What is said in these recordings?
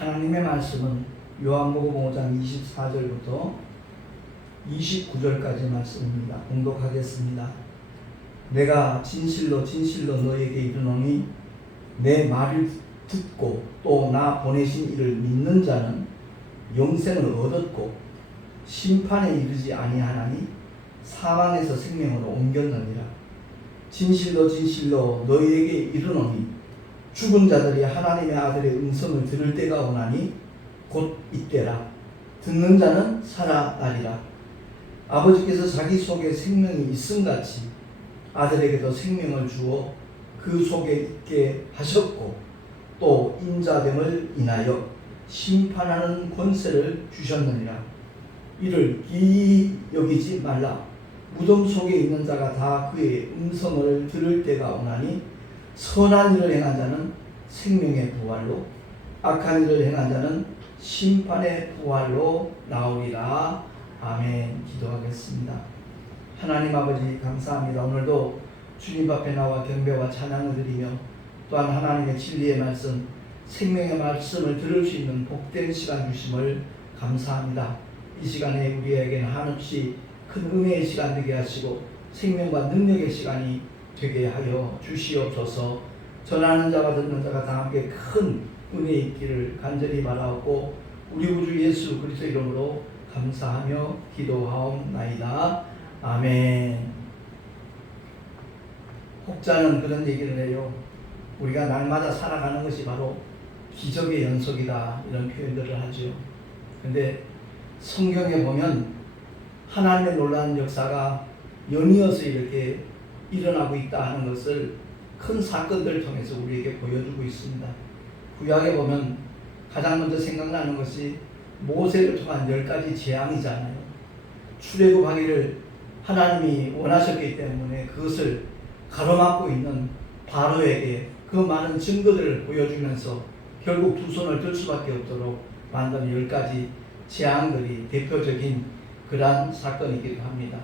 하나님의 말씀은 요한복음 5장 24절부터 29절까지 말씀입니다. 공독하겠습니다. 내가 진실로 진실로 너에게 이르노니 내 말을 듣고 또 나 보내신 이를 믿는 자는 영생을 얻었고 심판에 이르지 아니하나니 사망에서 생명으로 옮겼느니라. 진실로 진실로 너희에게 이르노니 죽은 자들이 하나님의 아들의 음성을 들을 때가 오나니 곧 이때라. 듣는 자는 살아나리라. 아버지께서 자기 속에 생명이 있음같이 아들에게도 생명을 주어 그 속에 있게 하셨고 또 인자됨을 인하여 심판하는 권세를 주셨느니라. 이를 기이 여기지 말라. 무덤 속에 있는 자가 다 그의 음성을 들을 때가 오나니 선한 일을 행한 자는 생명의 부활로 악한 일을 행한 자는 심판의 부활로 나오리라. 아멘. 기도하겠습니다. 하나님 아버지 감사합니다. 오늘도 주님 앞에 나와 경배와 찬양을 드리며 또한 하나님의 진리의 말씀, 생명의 말씀을 들을 수 있는 복된 시간 주심을 감사합니다. 이 시간에 우리에게는 한없이 큰 은혜의 시간 되게 하시고 생명과 능력의 시간이 되게 하여 주시옵소서. 전하는 자와 듣는 자가 다 함께 큰 은혜 있기를 간절히 바라옵고 우리 구주 예수 그리스도 이름으로 감사하며 기도하옵나이다. 아멘. 혹자는 그런 얘기를 해요. 우리가 날마다 살아가는 것이 바로 기적의 연속이다, 이런 표현들을 하죠. 근데 성경에 보면 하나님의 놀라운 역사가 연이어서 이렇게 일어나고 있다 하는 것을 큰 사건들을 통해서 우리에게 보여주고 있습니다. 구약에 보면 가장 먼저 생각나는 것이 모세를 통한 10가지 재앙이잖아요. 출애굽하기를 하나님이 원하셨기 때문에 그것을 가로막고 있는 바로에게 그 많은 증거들을 보여주면서 결국 두 손을 들 수밖에 없도록 만든 10가지 재앙들이 대표적인 그러한 사건이기도 합니다.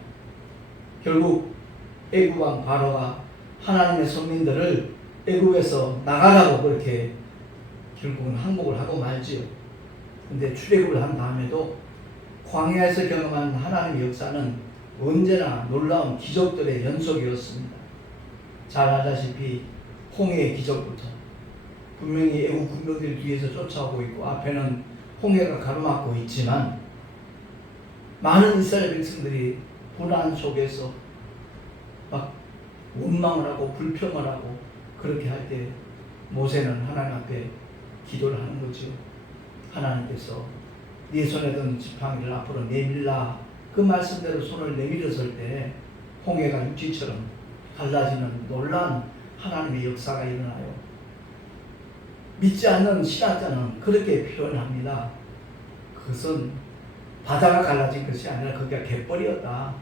결국 애굽왕 바로가 하나님의 선민들을 애굽에서 나가라고 그렇게 결국은 항복을 하고 말지요. 근데 출애굽을 한 다음에도 광야에서 경험한 하나님의 역사는 언제나 놀라운 기적들의 연속이었습니다. 잘 아다시피 홍해의 기적부터 분명히 애국 군병들이 뒤에서 쫓아오고 있고 앞에는 홍해가 가로막고 있지만 많은 이스라엘 백성들이 불안 속에서 막 원망을 하고 불평을 하고 그렇게 할 때 모세는 하나님 앞에 기도를 하는 거죠. 하나님께서 네 손에 든 지팡이를 앞으로 내밀라. 그 말씀대로 손을 내밀었을 때 홍해가 육지처럼 갈라지는 놀라운 하나님의 역사가 일어나요. 믿지 않는 신학자는 그렇게 표현합니다. 그것은 바다가 갈라진 것이 아니라 거기가 갯벌이었다.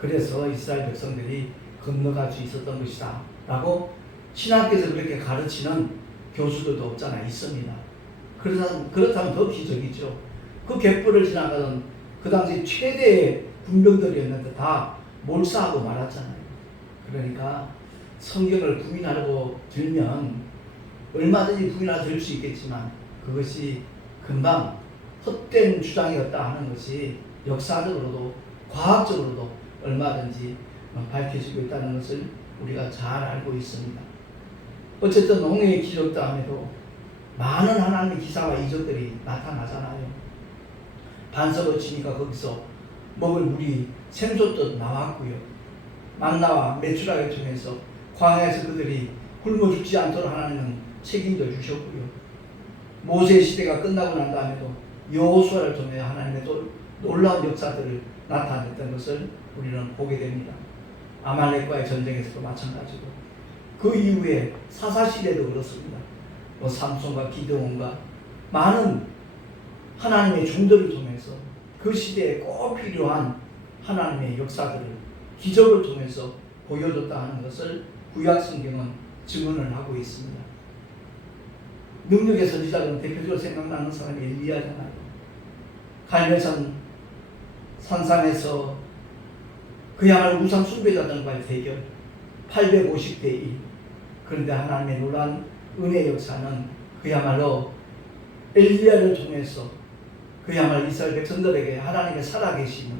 그래서 이스라엘 백성들이 건너갈 수 있었던 것이다 라고 신학교에서 그렇게 가르치는 교수들도 없잖아 있습니다. 그렇다면 더 기적이죠. 그 갯벌을 지나가던 그 당시 최대의 군병들이었는데 다 몰사하고 말았잖아요. 그러니까 성경을 부인하려고 들면 얼마든지 부인하려 들 수 있겠지만 그것이 금방 헛된 주장이었다 하는 것이 역사적으로도 과학적으로도 얼마든지 밝혀지고 있다는 것을 우리가 잘 알고 있습니다. 어쨌든 홍해의 기적 다음에도 많은 하나님의 기사와 이적들이 나타나잖아요. 반석을 치니까 거기서 먹을 물이 샘솟듯 나왔고요. 만나와 메추라기를 통해서 광야에서 그들이 굶어 죽지 않도록 하나님은 책임져 주셨고요. 모세의 시대가 끝나고 난 다음에도 여호수아를 통해 하나님의 놀라운 역사들을 나타냈던 것을 우리는 보게 됩니다. 아말렉과의 전쟁에서도 마찬가지고 그 이후에 사사시대도 그렇습니다. 삼손과 기드온과 많은 하나님의 종들을 통해서 그 시대에 꼭 필요한 하나님의 역사들을 기적을 통해서 보여줬다 하는 것을 구약 성경은 증언을 하고 있습니다. 능력의 선지자들은 대표적으로 생각나는 사람이 엘리야잖아요. 갈멜산 산상에서 그야말로 우상 숭배자들과의 대결 850대 1. 그런데 하나님의 놀라운 은혜 역사는 그야말로 엘리야를 통해서 그야말로 이스라엘 백성들에게 하나님의 살아계심을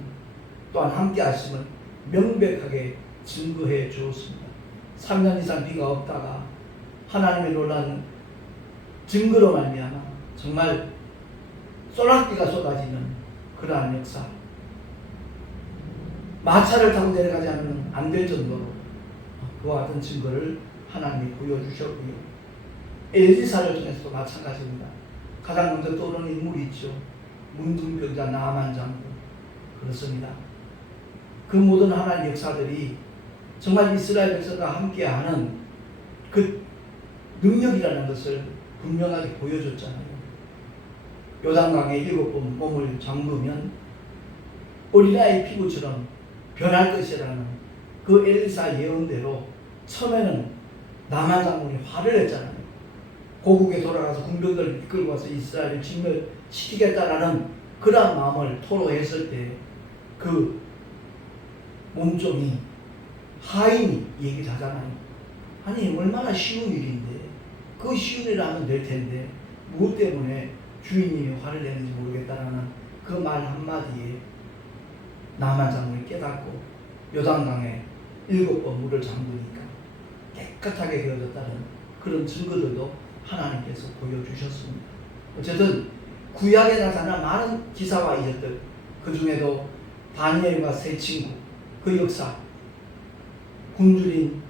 또한 함께 하심을 명백하게 증거해 주었습니다. 3년 이상 비가 없다가 하나님의 놀라운 증거로 말미암아 정말 쏘랑비가 쏟아지는 그러한 역사, 마차를 타고 내려가지 않으면 안 될 정도로 그와 같은 증거를 하나님이 보여주셨고요. 엘리사를 통해서도 마찬가지입니다. 가장 먼저 떠오르는 인물이 있죠. 문둥병자 나아만 장군. 그렇습니다. 그 모든 하나님의 역사들이 정말 이스라엘 백성과 함께하는 그 능력이라는 것을 분명하게 보여줬잖아요. 요단강에 7번 몸을 잠그면 어린아이 피부처럼 변할 것이라는 그 엘리사 예언대로 처음에는 나만 장군이 화를 냈잖아요. 고국에 돌아가서 군병들을 이끌고 와서 이스라엘을 진멸시키겠다라는 그런 마음을 토로했을 때 그 몸종이 하인이 얘기를 하잖아요. 아니 얼마나 쉬운 일인데 그 쉬운 일을 하면 될 텐데 무엇 때문에 주인이 화를 내는지 모르겠다라는 그 말 한마디에 나만 장군이 깨닫고 요단강에 7번 물을 잠그니까 깨끗하게 되어졌다는 그런 증거들도 하나님께서 보여주셨습니다. 어쨌든 구약에 나타난 많은 기사와 이적들, 그 중에도 다니엘과 세 친구 그 역사, 굶주린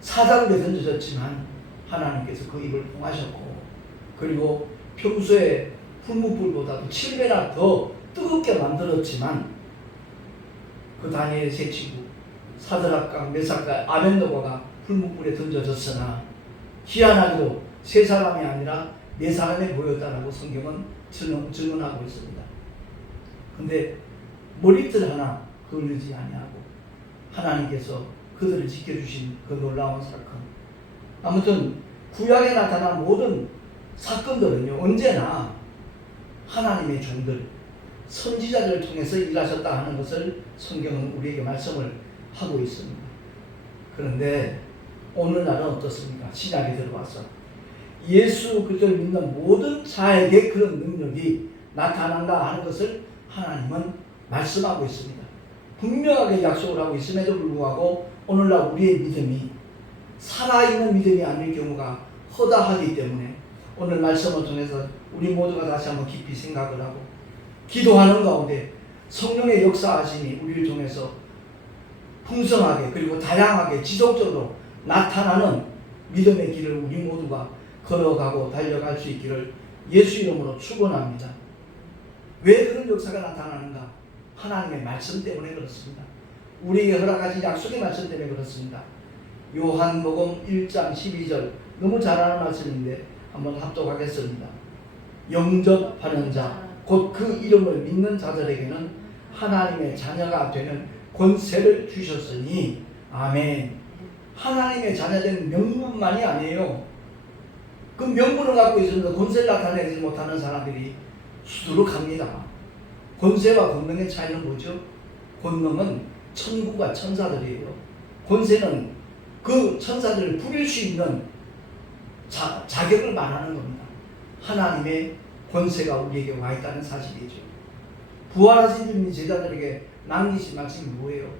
사자굴에 던져졌지만 하나님께서 그 입을 통하셨고, 그리고 평소에 풀무불보다도 7배나 더 뜨겁게 만들었지만 그 다니엘 세 친구 사드락과 메삭과 아벤노고가 풀무불에 던져졌으나 희한하게도 세 사람이 아니라 네 사람이 보였다라고 성경은 증언하고 있습니다. 근데 머리털 하나 그을리지 아니하고 하나님께서 그들을 지켜주신 그 놀라운 사건. 아무튼 구약에 나타난 모든 사건들은요, 언제나 하나님의 종들, 선지자들을 통해서 일하셨다 하는 것을 성경은 우리에게 말씀을 하고 있습니다. 그런데 오늘날은 어떻습니까? 신약에 들어와서 예수 그리스도를 믿는 모든 자에게 그런 능력이 나타난다 하는 것을 하나님은 말씀하고 있습니다. 분명하게 약속을 하고 있음에도 불구하고 오늘날 우리의 믿음이 살아있는 믿음이 아닐 경우가 허다하기 때문에 오늘 말씀을 통해서 우리 모두가 다시 한번 깊이 생각을 하고 기도하는 가운데 성령의 역사하심이 우리를 통해서 풍성하게 그리고 다양하게 지속적으로 나타나는 믿음의 길을 우리 모두가 걸어가고 달려갈 수 있기를 예수 이름으로 축원합니다. 왜 그런 역사가 나타나는가? 하나님의 말씀 때문에 그렇습니다. 우리에게 허락하신 약속의 말씀 때문에 그렇습니다. 요한복음 1장 12절 너무 잘 아는 말씀인데 한번 합독하겠습니다. 영접하는 자 곧 그 이름을 믿는 자들에게는 하나님의 자녀가 되는 권세를 주셨으니 아멘. 하나님의 자녀된 명분만이 아니에요. 그 명분을 갖고 있으면서 권세를 나타내지 못하는 사람들이 수두룩합니다. 권세와 권능의 차이는 뭐죠? 권능은 천국과 천사들이에요. 권세는 그 천사들을 부릴 수 있는 자격을 말하는 겁니다. 하나님의 권세가 우리에게 와 있다는 사실이죠. 부활하신 주님이 제자들에게 남기신 말씀이 뭐예요?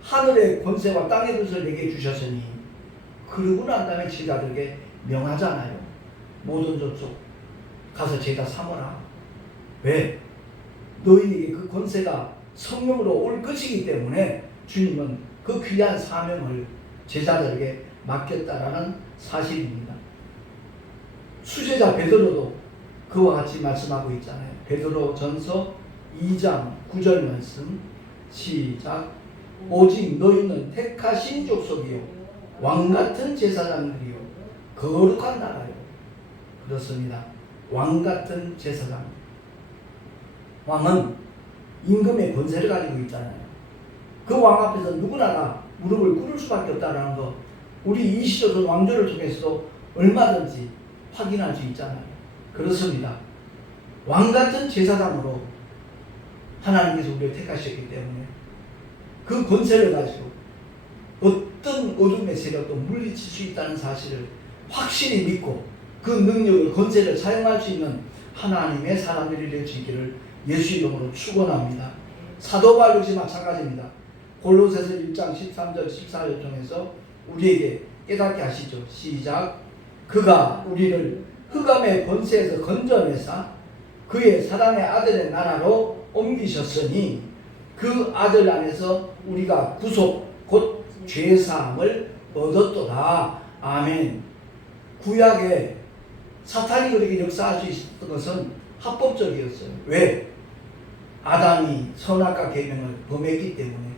하늘의 권세와 땅의 것을 내게 주셨으니 그러고 난 다음에 제자들에게 명하잖아요. 모든 족속 가서 제자 삼으라. 왜? 너희에게 그 권세가 성령으로 올 것이기 때문에 주님은 그 귀한 사명을 제자들에게 맡겼다라는 사실입니다. 수제자 베드로도 그와 같이 말씀하고 있잖아요. 베드로 전서 2장 9절 말씀 시작. 오직 너희는 택하신 족속이요 왕같은 제사장들이요 거룩한 나라요. 그렇습니다. 왕같은 제사장. 왕은 임금의 권세를 가지고 있잖아요. 그 왕 앞에서 누구나 다 무릎을 꿇을 수밖에 없다는 거 우리 이시조선 왕조를 통해서도 얼마든지 확인할 수 있잖아요. 그렇습니다. 왕같은 제사장으로 하나님께서 우리를 택하셨기 때문에 그 권세를 가지고 어떤 어둠의 세력도 물리칠 수 있다는 사실을 확실히 믿고 그 그 능력을 권세를 사용할 수 있는 하나님의 사람들이 될 수 있기를 예수 이름으로 축원합니다. 사도 바울 역시 마찬가지입니다. 골로새서 1장 13절 14절 통해서 우리에게 깨닫게 하시죠. 시작. 그가 우리를 흑암의 권세에서 건져내사 그의 사랑의 아들의 나라로 옮기셨으니 그 아들 안에서 우리가 구속 곧 죄사함을 얻었도다. 아멘. 구약에 사탄이 그렇게 역사할 수 있었던 것은 합법적이었어요. 왜? 아담이 선악과 계명을 범했기 때문에,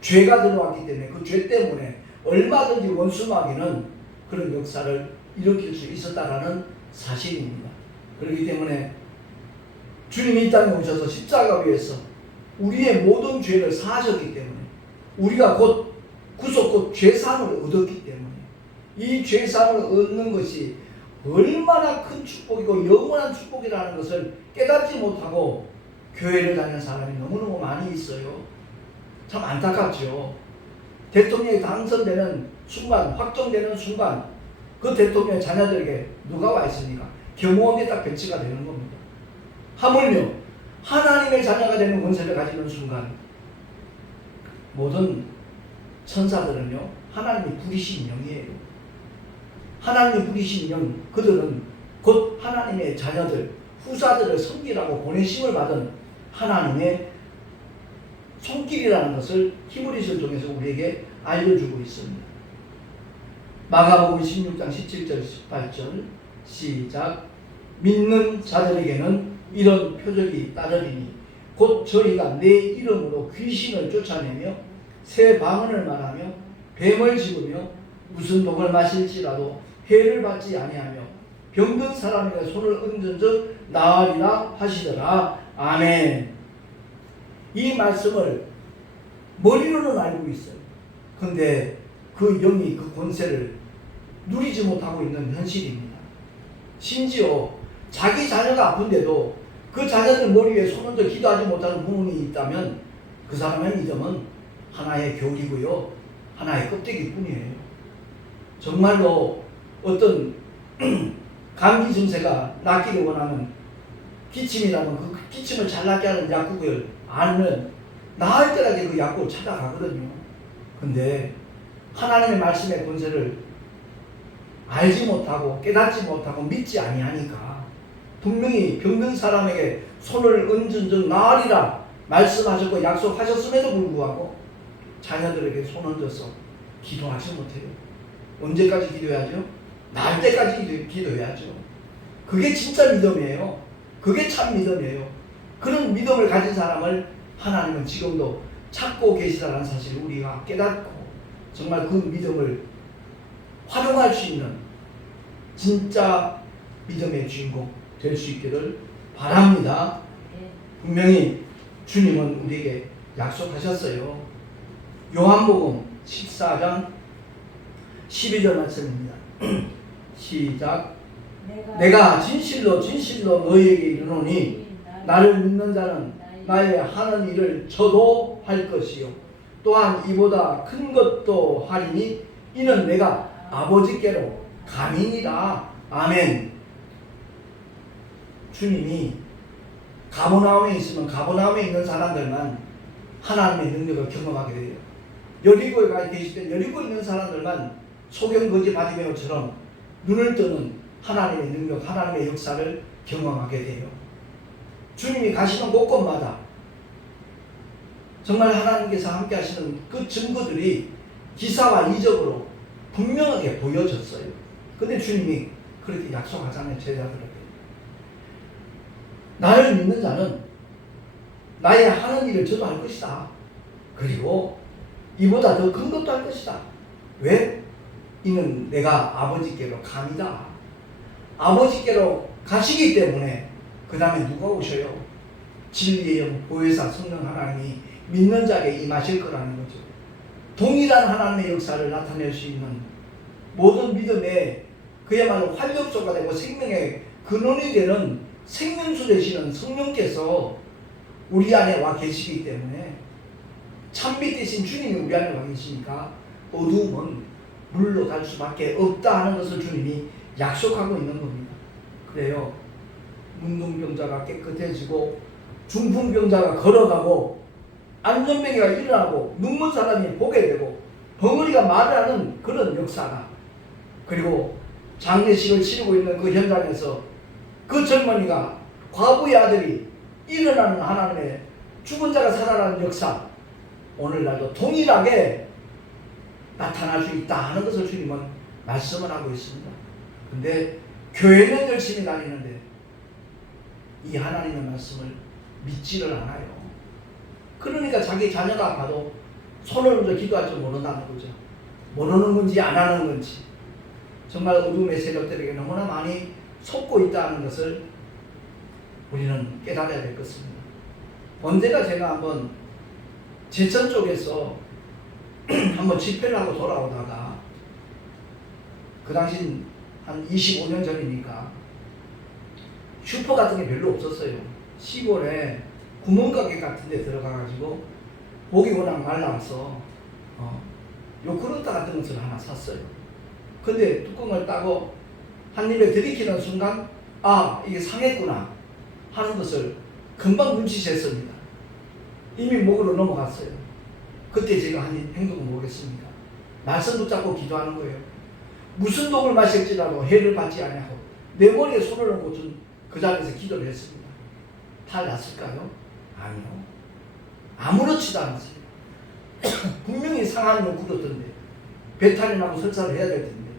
죄가 들어왔기 때문에, 그 죄 때문에 얼마든지 원수마귀는 그런 역사를 일으킬 수 있었다라는 사실입니다. 그렇기 때문에 주님이 이 땅에 오셔서 십자가 위에서 우리의 모든 죄를 사하셨기 때문에, 우리가 곧 구속 곧 죄사함을 얻었기 때문에, 이 죄사함을 얻는 것이 얼마나 큰 축복이고 영원한 축복이라는 것을 깨닫지 못하고 교회를 다니는 사람이 너무너무 많이 있어요. 참 안타깝죠. 대통령이 당선되는 순간, 확정되는 순간 그 대통령의 자녀들에게 누가 와 있습니까? 경호원이 딱 배치가 되는 겁니다. 하물며 하나님의 자녀가 되는 권세를 가지는 순간 모든 천사들은요, 하나님이 부리신 영이에요. 하나님이 부리신 영, 그들은 곧 하나님의 자녀들, 후사들을 섬기라고 보내심을 받은 하나님의 손길이라는 것을 히브리서를 통해서 우리에게 알려주고 있습니다. 마가복음 16장 17절 18절 시작. 믿는 자들에게는 이런 표적이 따르리니 곧 저희가 내 이름으로 귀신을 쫓아내며 새 방언을 말하며 뱀을 집으며 무슨 독을 마실지라도 해를 받지 아니하며 병든 사람에게 손을 얹은즉 나으리라 하시더라. 아멘. 이 말씀을 머리로는 알고 있어요. 근데 그 영이 그 권세를 누리지 못하고 있는 현실입니다. 심지어 자기 자녀가 아픈데도 그 자녀들 머리 위에 손 얹어 기도하지 못하는 부모님이 있다면 그 사람의 믿음은 하나의 교리고요, 하나의 껍데기 뿐이에요. 정말로 어떤 감기 증세가 낫기를 원하면 기침이라면 그 기침을 잘 낫게 하는 약국을 알면 나을 때까지 그 약국을 찾아가거든요. 근데 하나님의 말씀의 권세를 알지 못하고 깨닫지 못하고 믿지 아니하니까 분명히 병든 사람에게 손을 얹은 즉 나으리라 말씀하셨고 약속하셨음에도 불구하고 자녀들에게 손 얹어서 기도하지 못해요. 언제까지 기도해야죠? 나을 때까지 기도해야죠. 그게 진짜 믿음이에요. 그게 참 믿음이에요. 그런 믿음을 가진 사람을 하나님은 지금도 찾고 계시다는 사실을 우리가 깨닫고 정말 그 믿음을 활용할 수 있는 진짜 믿음의 주인공 될 수 있기를 바랍니다. 분명히 주님은 우리에게 약속하셨어요. 요한복음 14장 12절 말씀입니다. 시작. 내가 진실로 진실로 너희에게 이르노니 나를 믿는 자는 나의 하는 일을 저도 할 것이요 또한 이보다 큰 것도 하리니 이는 내가 아버지께로 감이니라. 아멘. 주님이 가버나움에 있으면 가버나움에 있는 사람들만 하나님의 능력을 경험하게 돼요. 여리고에 가 계실 때 여리고에 있는 사람들만 소경 거지 바디메오처럼 눈을 뜨는 하나님의 능력, 하나님의 역사를 경험하게 돼요. 주님이 가시는 곳곳마다 정말 하나님께서 함께 하시는 그 증거들이 기사와 이적으로 분명하게 보여졌어요. 근데 주님이 그렇게 약속하잖아요. 제자들에게. 나를 믿는 자는 나의 하는 일을 저도 할 것이다. 그리고 이보다 더 큰 것도 할 것이다. 왜? 이는 내가 아버지께로 감이다. 아버지께로 가시기 때문에 그 다음에 누가 오셔요? 진리의 영 보혜사 성령 하나님이 믿는 자에게 임하실 거라는 거죠. 동일한 하나님의 역사를 나타낼 수 있는 모든 믿음의 그야말로 활력소가 되고 생명의 근원이 되는 생명수 되시는 성령께서 우리 안에 와 계시기 때문에 참빛 대신 주님이 우리 안에 와 계시니까 어두움은 물러갈 수밖에 없다 하는 것을 주님이 약속하고 있는 겁니다. 그래요. 문둥병자가 깨끗해지고 중풍병자가 걸어가고 안전병이가 일어나고 눈먼 사람이 보게 되고 벙어리가 말하는 그런 역사가, 그리고 장례식을 치르고 있는 그 현장에서 그 젊은이가 과부의 아들이 일어나는 하나님의 죽은 자가 살아나는 역사, 오늘날도 동일하게 나타날 수 있다 하는 것을 주님은 말씀을 하고 있습니다. 근데 교회는 열심히 다니는데 이 하나님의 말씀을 믿지를 않아요. 그러니까 자기 자녀가 아파도 손을 얹어 기도할 줄 모른다는 거죠. 모르는 건지 안 하는 건지, 정말 어둠의 세력들에게 너무나 많이 속고 있다는 것을 우리는 깨달아야 될 것입니다. 언제가 제가 한번 제천 쪽에서 한번 집회를 하고 돌아오다가, 그 당시 한 25년 전이니까 슈퍼 같은 게 별로 없었어요. 시골에 구멍가게 같은 데 들어가가지고 목이 워낙 말라서 요크루트 같은 것을 하나 샀어요. 근데 뚜껑을 따고 한 입에 들이키는 순간 아, 이게 상했구나 하는 것을 금방 눈치챘습니다. 이미 목으로 넘어갔어요. 그때 제가 한 행동을 모르겠습니까? 말씀 붙잡고 기도하는 거예요. 무슨 독을 마실지라도 해를 받지 아니하고 내 머리에 손을 얹고 그 자리에서 기도를 했습니다. 탈났을까요? 아니요. 아무렇지도 않았어요. 분명히 상한 욕구였던데, 배탈이 나고 설사를 해야 될 텐데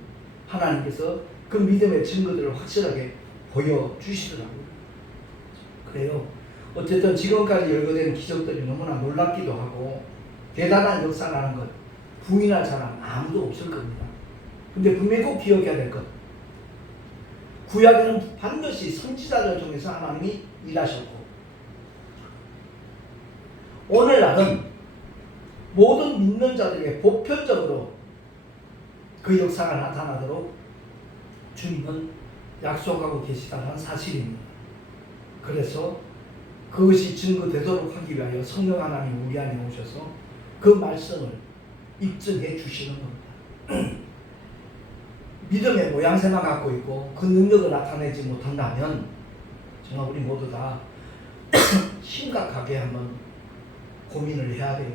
하나님께서 그 믿음의 증거들을 확실하게 보여주시더라고요. 그래요. 어쨌든 지금까지 열거된 기적들이 너무나 놀랍기도 하고 대단한 역사라는 것 부인할 사람 아무도 없을 겁니다. 근데 분명히 꼭 기억해야 될 것, 구약에는 반드시 선지자를 통해서 하나님이 일하셨고, 오늘날은 모든 믿는 자들에게 보편적으로 그 역사가 나타나도록 주님은 약속하고 계시다는 사실입니다. 그래서 그것이 증거되도록 하기 위하여 성령 하나님 우리 안에 오셔서 그 말씀을 입증해 주시는 겁니다. 믿음의 모양새만 갖고 있고 그 능력을 나타내지 못한다면 정말 우리 모두 다 심각하게 한번 고민을 해야 돼요.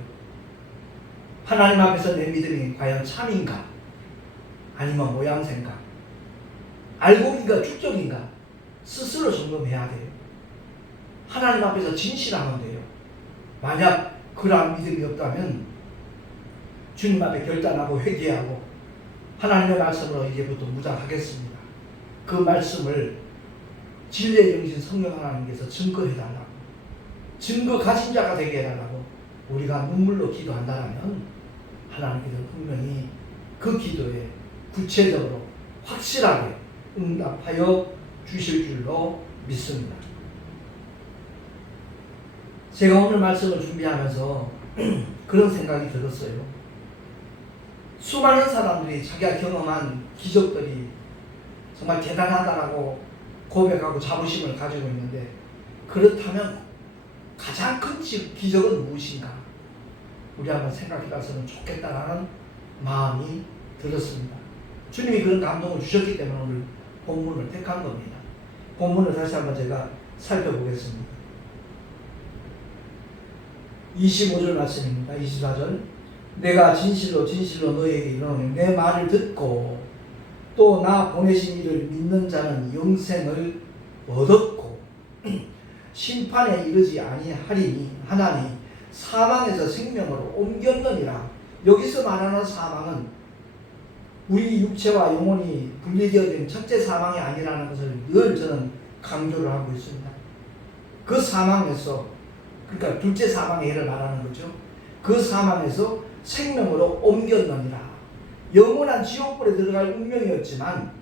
하나님 앞에서 내 믿음이 과연 참인가? 아니면 모양새인가? 알고기가 축적인가? 스스로 점검해야 돼요. 하나님 앞에서 진실하면 돼요. 만약 그러한 믿음이 없다면 주님 앞에 결단하고 회개하고 하나님의 말씀으로 이제부터 무장하겠습니다. 그 말씀을 진리의 영신 성령 하나님께서 증거해달라고, 증거 가진 자가 되게 해달라고 우리가 눈물로 기도한다면 하나님께서 분명히 그 기도에 구체적으로 확실하게 응답하여 주실 줄로 믿습니다. 제가 오늘 말씀을 준비하면서 그런 생각이 들었어요. 수많은 사람들이 자기가 경험한 기적들이 정말 대단하다라고 고백하고 자부심을 가지고 있는데, 그렇다면 가장 큰 기적은 무엇인가? 우리 한번 생각해 봤으면 좋겠다라는 마음이 들었습니다. 주님이 그런 감동을 주셨기 때문에 오늘 본문을 택한 겁니다. 본문을 다시 한번 제가 살펴보겠습니다. 25절 말씀입니다. 24절. 내가 진실로 진실로 너희에게 이르노니 내 말을 듣고 또 나 보내신 이를 믿는 자는 영생을 얻었고 심판에 이르지 아니하리니 하나니 사망에서 생명으로 옮겼느니라. 여기서 말하는 사망은 우리 육체와 영혼이 분리되어진 첫째 사망이 아니라는 것을 늘 저는 강조를 하고 있습니다. 그 사망에서, 그러니까 둘째 사망의 해를 말하는 거죠. 그 사망에서 생명으로 옮겼느니라. 영원한 지옥불에 들어갈 운명이었지만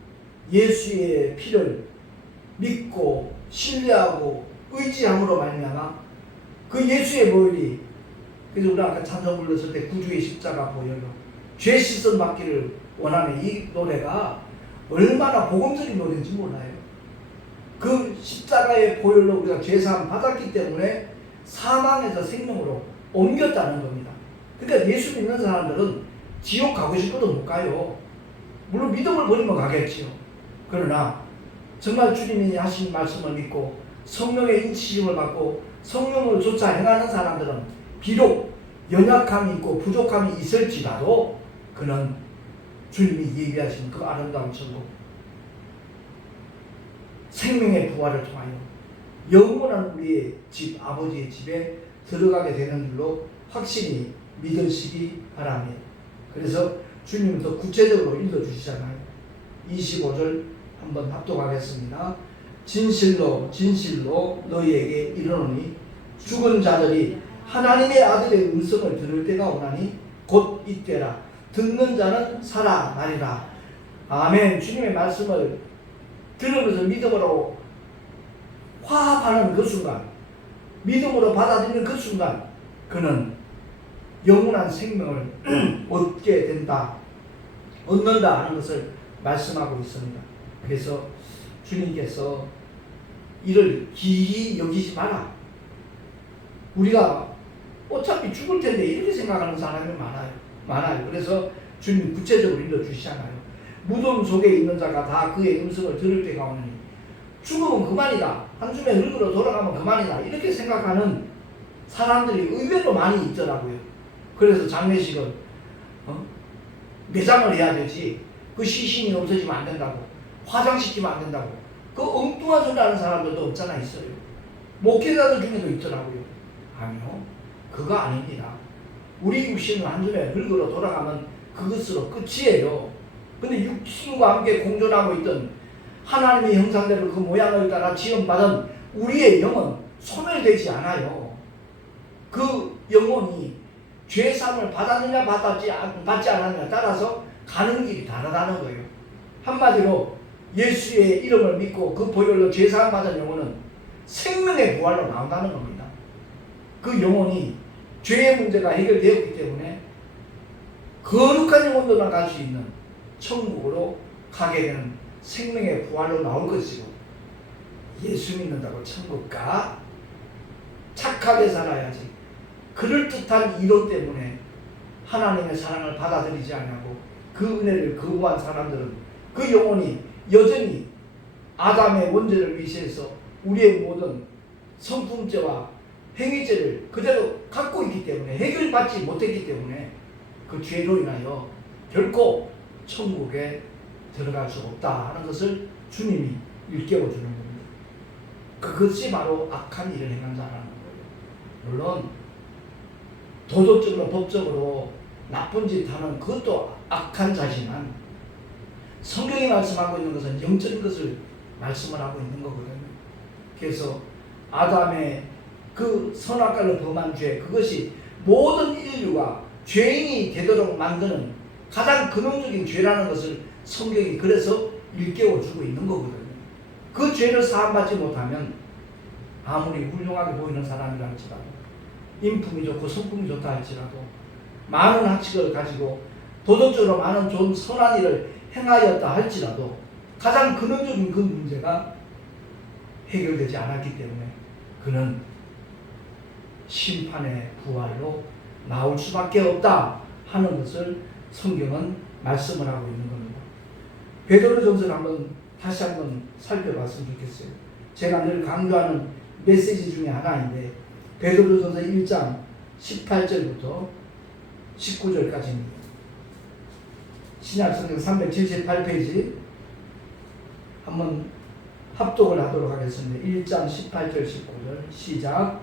예수의 피를 믿고 신뢰하고 의지함으로 말미암아 그 예수의 보혈이, 그래서 우리가 아까 찬송 불렀을 때 구주의 십자가 보혈로 죄 씻음 받기를 원하는 이 노래가 얼마나 복음적인 노래인지 몰라요. 그 십자가의 보혈로 우리가 죄사함 받았기 때문에 사망에서 생명으로 옮겼다는 겁니다. 그러니까 예수 믿는 사람들은 지옥 가고 싶어도 못 가요. 물론 믿음을 버리면 가겠지요. 그러나 정말 주님이 하신 말씀을 믿고 성령의 인치심을 받고 성령을 쫓아 행하는 사람들은 비록 연약함이 있고 부족함이 있을지라도 그는 주님이 예비하신 그 아름다운 천국, 생명의 부활을 통하여 영원한 우리의 집, 아버지의 집에 들어가게 되는 줄로 확신히 믿으시기 바랍니다. 그래서 주님은 더 구체적으로 읽어주시잖아요. 25절 한번 합독하겠습니다. 진실로 진실로 너희에게 이르노니 죽은 자들이 하나님의 아들의 음성을 들을 때가 오나니 곧 이때라. 듣는 자는 살아나리라. 아멘. 주님의 말씀을 들으면서 믿음으로 화합하는 그 순간, 믿음으로 받아들이는 그 순간 그는 영원한 생명을 얻게 된다, 얻는다 하는 것을 말씀하고 있습니다. 그래서 주님께서 이를 기이 여기지 마라. 우리가 어차피 죽을 텐데 이렇게 생각하는 사람이 많아요. 그래서 주님 구체적으로 일러주시잖아요. 무덤 속에 있는 자가 다 그의 음성을 들을 때가 오느니 죽으면 그만이다, 한숨에 흙으로 돌아가면 그만이다, 이렇게 생각하는 사람들이 의외로 많이 있더라고요. 그래서 장례식을 매장을 해야 되지, 그 시신이 없어지면 안 된다고, 화장시키면 안 된다고, 그 엉뚱한 소리 하는 사람들도 없잖아 있어요. 목회자들 중에도 있더라고요. 아니요, 그거 아닙니다. 우리 육신은 한숨에 흙으로 돌아가면 그것으로 끝이에요. 근데 육신과 함께 공존하고 있던 하나님의 형상대로 그 모양을 따라 지음받은 우리의 영은 소멸되지 않아요. 그 영혼이 죄사함을 받았느냐 받지 않았느냐 따라서 가는 길이 다르다는 거예요. 한마디로 예수의 이름을 믿고 그 보혈로 죄사함 받은 영혼은 생명의 부활로 나온다는 겁니다. 그 영혼이 죄의 문제가 해결되었기 때문에 거룩한 영혼들만 갈 수 있는 천국으로 가게 되는 생명의 부활로 나올 것이고, 예수 믿는다고 천국 가? 착하게 살아야지. 그럴듯한 이론 때문에 하나님의 사랑을 받아들이지 않냐고 그 은혜를 거부한 사람들은 그 영혼이 여전히 아담의 원죄를 위시해서 우리의 모든 성품죄와 행위죄를 그대로 갖고 있기 때문에, 해결받지 못했기 때문에 그 죄로 인하여 결코 천국에 들어갈 수 없다 하는 것을 주님이 일깨워주는 겁니다. 그것이 바로 악한 일을 행한 자라는 거예요. 물론 도덕적으로 법적으로 나쁜 짓 하는 그것도 악한 자지만 성경이 말씀하고 있는 것은 영적인 것을 말씀을 하고 있는 거거든요. 그래서 아담의 그 선악과를 범한 죄, 그것이 모든 인류가 죄인이 되도록 만드는 가장 근원적인 죄라는 것을 성경이 그래서 일깨워주고 있는 거거든요. 그 죄를 사함받지 못하면 아무리 훌륭하게 보이는 사람이라 할지라도, 인품이 좋고 성품이 좋다 할지라도, 많은 학식을 가지고 도덕적으로 많은 좋은 선한 일을 행하였다 할지라도 가장 근원적인 그 문제가 해결되지 않았기 때문에 그는 심판의 부활로 나올 수밖에 없다 하는 것을 성경은 말씀을 하고 있는 겁니다. 베드로전서를 다시 한번 살펴봤으면 좋겠어요. 제가 늘 강조하는 메시지 중에 하나인데, 베드로전서 1장 18절부터 19절까지입니다. 신약성경 378페이지 한번 합독을 하도록 하겠습니다. 1장 18절 19절 시작.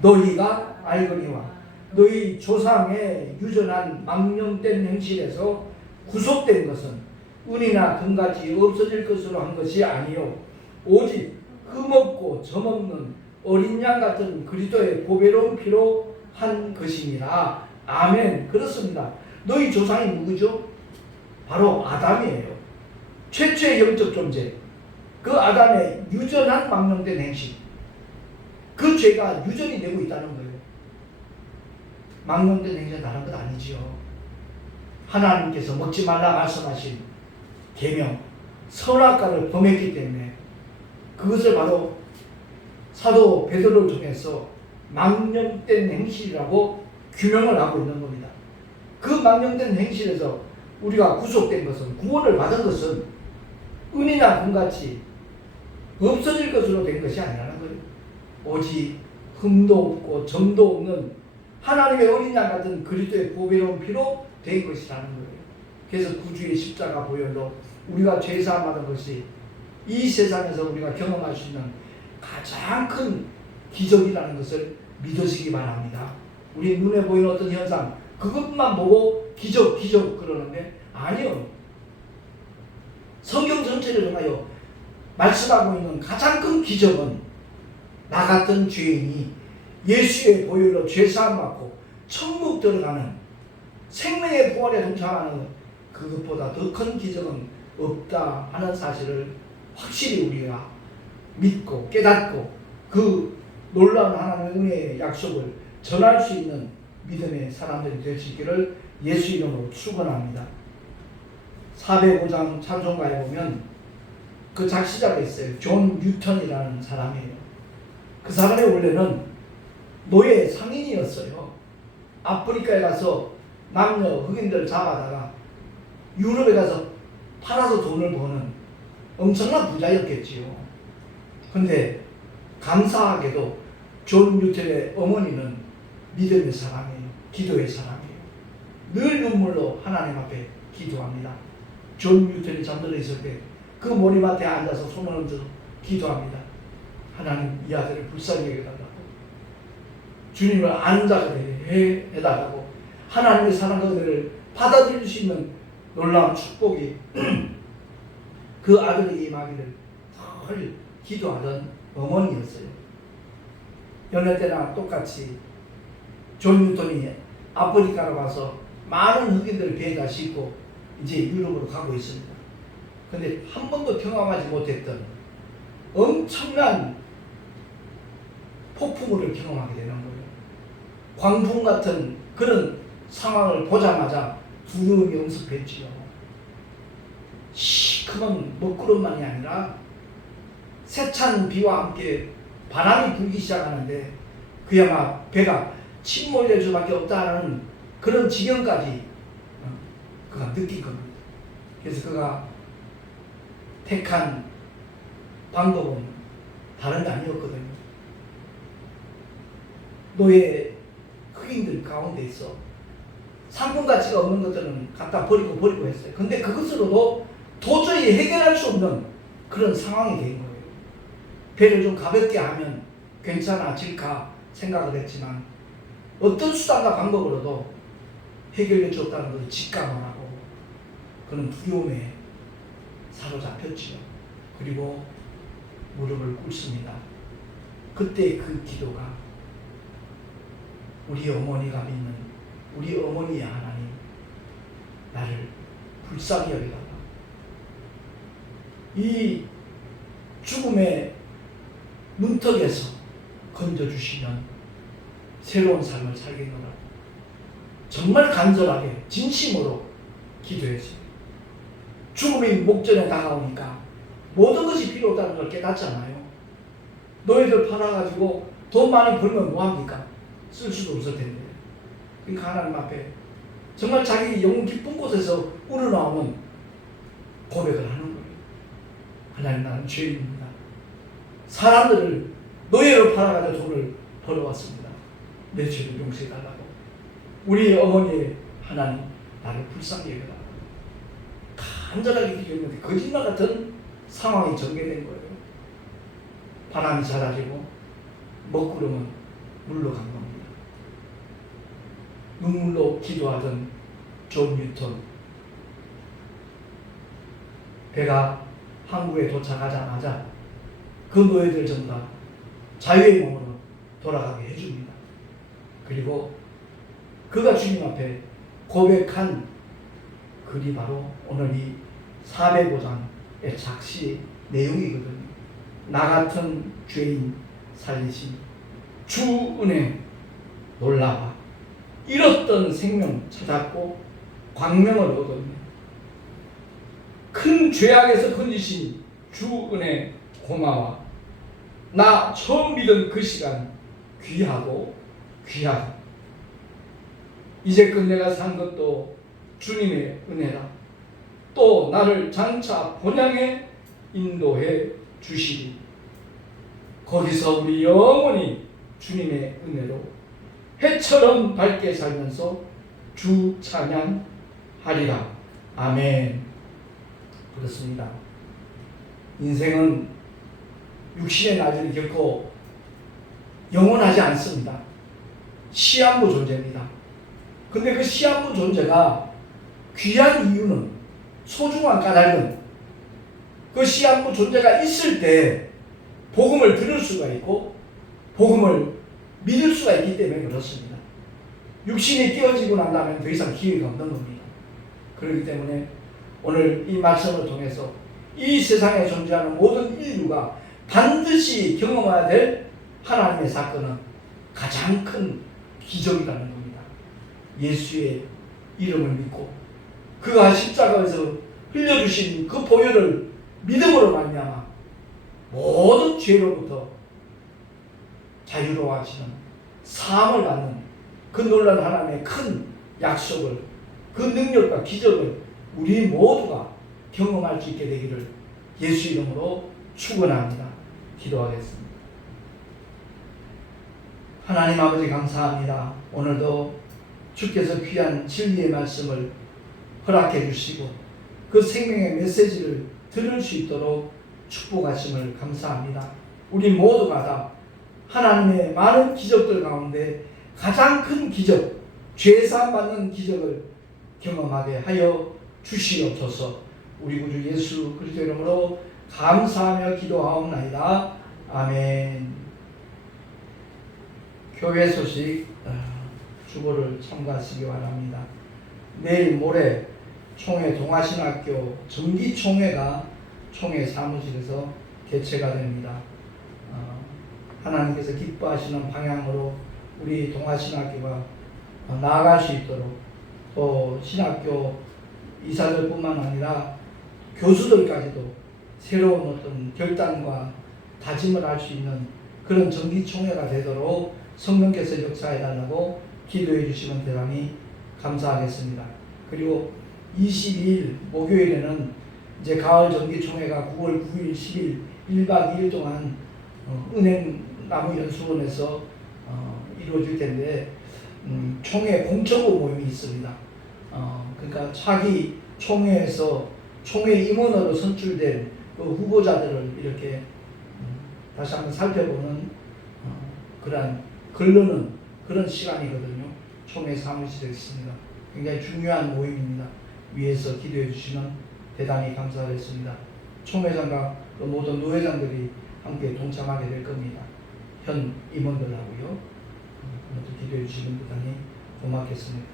너희가 알거니와 너희 조상의 유전한 망령된 행실에서 구속된 것은 은이나 금같이 없어질 것으로 한 것이 아니요 오직 흠없고 점없는 어린 양 같은 그리스도의 보배로운 피로 한 것이니라. 아멘. 그렇습니다. 너희 조상이 누구죠? 바로 아담이에요. 최초의 영적 존재. 그 아담의 유전한 망령된 행실, 그 죄가 유전이 되고 있다는 거예요. 망령된 행실은 다른 것 아니지요. 하나님께서 먹지 말라 말씀하신 계명, 선악과를 범했기 때문에 그것을 바로 사도 베드로를 통해서 망령된 행실이라고 규명을 하고 있는 겁니다. 그 망령된 행실에서 우리가 구속된 것은, 구원을 받은 것은 은이나 금같이 없어질 것으로 된 것이 아니라는 거예요. 오직 흠도 없고 점도 없는 하나님의 어린 양 같은 그리스도의 보배로운 피로 된 것이라는 거예요. 그래서 구주의 십자가 보혈로 우리가 죄사함 받은 것이 이 세상에서 우리가 경험할 수 있는 가장 큰 기적이라는 것을 믿으시기 바랍니다. 우리 눈에 보이는 어떤 현상 그것만 보고 기적 그러는데 아니요. 성경 전체를 통하여 말씀하고 있는 가장 큰 기적은 나 같은 죄인이 예수의 보혈로 죄사함 받고 천국 들어가는 생명의 부활에 동참하는 그것보다 더 큰 기적은 없다 하는 사실을 확실히 우리가 믿고 깨닫고 그 놀라운 하나님의 은혜의 약속을 전할 수 있는 믿음의 사람들이 될 수 있기를 예수 이름으로 축원합니다. 405장 찬송가에 보면 그 작시자가 있어요. 존 뉴턴이라는 사람이에요. 그 사람이 원래는 노예 상인이었어요. 아프리카에 가서 남녀 흑인들 잡아다가 유럽에 가서 팔아서 돈을 버는 엄청난 부자였겠지요. 근데 감사하게도 존 뉴턴의 어머니는 믿음의 사람이에요. 기도의 사람이에요. 늘 눈물로 하나님 앞에 기도합니다. 존 뉴턴이 잠들어 있을 때 그 머리맡에 앉아서 손을 얹어 기도합니다. 하나님 이 아들을 불쌍히 여겨달라고, 주님을 아는 자가 되게 해달라고, 하나님의 사랑과 은혜를 받아들일 수 있는 놀라운 축복이 그 아들에게 임하기를 늘 기도하던 어머니였어요. 여느 때나 똑같이 존 뉴턴이 아프리카로 가서 많은 흑인들을 배에다 싣고 이제 유럽으로 가고 있습니다. 근데 한 번도 경험하지 못했던 엄청난 폭풍우를 경험하게 되는 거예요. 광풍 같은 그런 상황을 보자마자 두려움이 엄습했지요. 시커먼 먹구름만이 아니라 세찬 비와 함께 바람이 불기 시작하는데 그야마 배가 침몰될 수밖에 없다는 그런 지경까지 그가 느낀 겁니다. 그래서 그가 택한 방법은 다른 게 아니었거든요. 노예 흑인들 가운데 있어 상품 가치가 없는 것들은 갖다 버리고 했어요. 근데 그것으로도 도저히 해결할 수 없는 그런 상황이 된 거예요. 배를 좀 가볍게 하면 괜찮아질까 생각을 했지만 어떤 수단과 방법으로도 해결될 수 없다는 것을 직감을 하고 그는 두려움에 사로잡혔지요. 그리고 무릎을 꿇습니다. 그때 그 기도가 우리 어머니가 믿는 우리 어머니의 하나님, 나를 불쌍히 여기다가 이 죽음의 문턱에서 건져주시면 새로운 삶을 살겠노라. 정말 간절하게 진심으로 기도했어요. 죽음이 목전에 다가오니까 모든 것이 필요 없다는 걸 깨닫잖아요. 너희들 팔아가지고 돈 많이 벌면 뭐합니까? 쓸 수도 없을 텐데. 그러니까 하나님 앞에 정말 자기 영 깊은 곳에서 우러나오는 고백을 하는 거예요. 하나님, 나는 죄인입니다. 사람들을 노예로 팔아가지고 돈을 벌어왔습니다. 내 죄를 용서해달라고. 우리 어머니의 하나님, 나를 불쌍히 여겨달라고 간절하게 기도했는데 거짓말 같은 상황이 전개된 거예요. 바람이 사라지고 먹구름은 물러간 겁니다. 눈물로 기도하던 존 뉴턴, 배가 항구에 도착하자마자 그 노예들 전부 다 자유의 몸으로 돌아가게 해줍니다. 그리고 그가 주님 앞에 고백한 글이 바로 오늘 이 405장의 작시 내용이거든요. 나 같은 죄인 살리신 주 은혜 놀라와 잃었던 생명 찾았고 광명을 얻었네. 큰 죄악에서 건지신 주 은혜 고마워. 나 처음 믿은 그 시간 귀하고 귀하다. 이제껏 내가 산 것도 주님의 은혜라. 또 나를 장차 본향에 인도해 주시리. 거기서 우리 영원히 주님의 은혜로 해처럼 밝게 살면서 주 찬양하리라. 아멘. 그렇습니다. 인생은 육신의 나중이 결코 영원하지 않습니다. 시한부 존재입니다. 근데 그 시한부 존재가 귀한 이유는, 소중한 까닭은 그 시한부 존재가 있을 때 복음을 들을 수가 있고 복음을 믿을 수가 있기 때문에 그렇습니다. 육신이 깨어지고 난 다음에 더 이상 기회가 없는 겁니다. 그렇기 때문에 오늘 이 말씀을 통해서 이 세상에 존재하는 모든 인류가 반드시 경험해야 될 하나님의 사건은 가장 큰 기적이라는 겁니다. 예수의 이름을 믿고 그가 십자가에서 흘려주신 그 보혈을 믿음으로 말미암아 모든 죄로부터 자유로워하시는 사함을 받는 그 놀라운 하나님의 큰 약속을, 그 능력과 기적을 우리 모두가 경험할 수 있게 되기를 예수 이름으로 축원합니다. 기도하겠습니다. 하나님 아버지 감사합니다. 오늘도 주께서 귀한 진리의 말씀을 허락해 주시고 그 생명의 메시지를 들을 수 있도록 축복하심을 감사합니다. 우리 모두가 다 하나님의 많은 기적들 가운데 가장 큰 기적, 죄사함 받는 기적을 경험하게 하여 주시옵소서. 우리 구주 예수 그리스도 이름으로 감사하며 기도하옵나이다. 아멘. 교회 소식 주보를 참고하시기 바랍니다. 내일 모레 총회 동아신학교 정기총회가 총회 사무실에서 개최가 됩니다. 하나님께서 기뻐하시는 방향으로 우리 동아신학교가 나아갈 수 있도록 또 신학교 이사들뿐만 아니라 교수들까지도 새로운 어떤 결단과 다짐을 할 수 있는 그런 정기총회가 되도록 성령께서 역사해달라고 기도해 주시면 대단히 감사하겠습니다. 그리고 22일 목요일에는 이제 가을 정기총회가 9월 9일 10일 1박 2일 동안 은행나무연수원에서 이루어질 텐데 총회 공천부 모임이 있습니다. 그러니까 차기 총회에서 총회 임원으로 선출된 그 후보자들을 이렇게 다시 한번 살펴보는 그런 걸르는 그런 시간이거든요. 총회 사무실에 있습니다. 굉장히 중요한 모임입니다. 위에서 기도해 주시면 대단히 감사하겠습니다. 총회장과 그 모든 노회장들이 함께 동참하게 될 겁니다. 현 임원들하고요. 모두 기도해 주시면 대단히 고맙겠습니다.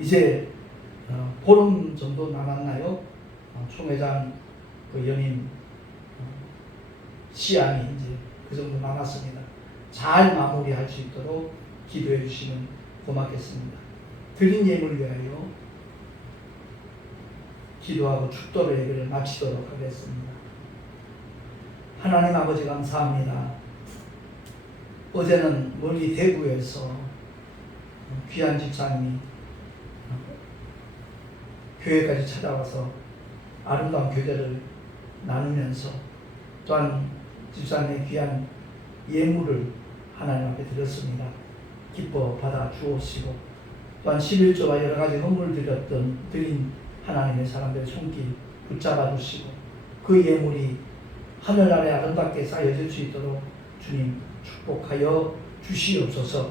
이제 보름 정도 남았나요? 총회장 그 연임 시한이 이제 그 정도 남았습니다. 잘 마무리할 수 있도록 기도해 주시면 고맙겠습니다. 드린 예물 위하여 기도하고 축도로 예배를 마치도록 하겠습니다. 하나님 아버지 감사합니다. 어제는 멀리 대구에서 귀한 집사님이 교회까지 찾아와서 아름다운 교제를 나누면서 또한 집사님의 귀한 예물을 하나님 앞에 드렸습니다. 기뻐 받아 주옵시고 또한 11조와 여러 가지 헌물 드린 하나님의 사람들의 손길 붙잡아 주시고 그 예물이 하늘 아래 아름답게 쌓여질 수 있도록 주님 축복하여 주시옵소서.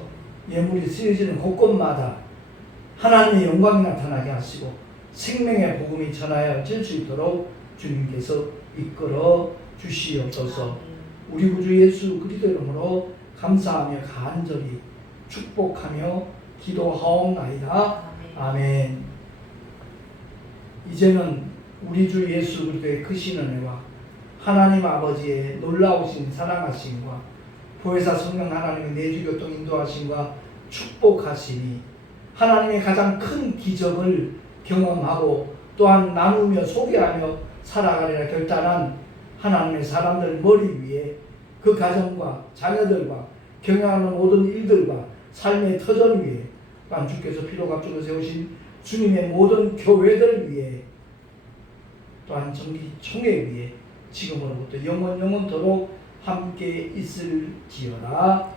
예물이 쓰여지는 곳곳마다 하나님의 영광이 나타나게 하시고 생명의 복음이 전하여질 수 있도록 주님께서 이끌어 주시옵소서. 우리 구주 예수 그리스도 이름으로 감사하며 간절히 축복하며 기도하옵나이다. 아멘. 이제는 우리 주 예수 그리스도의 크신 은혜와 하나님 아버지의 놀라우신 사랑하심과 보혜사 성령 하나님의 내주교통 인도하심과 축복하심이 하나님의 가장 큰 기적을 경험하고 또한 나누며 소개하며 살아가리라 결단한 하나님의 사람들 머리 위에 그 가정과 자녀들과 경영하는 모든 일들과 삶의 터전 위에 또한 주께서 피로 값주고 세우신 주님의 모든 교회들 위에 또한 정기총회 위에 지금으로부터 영원토록 함께 있을지어다.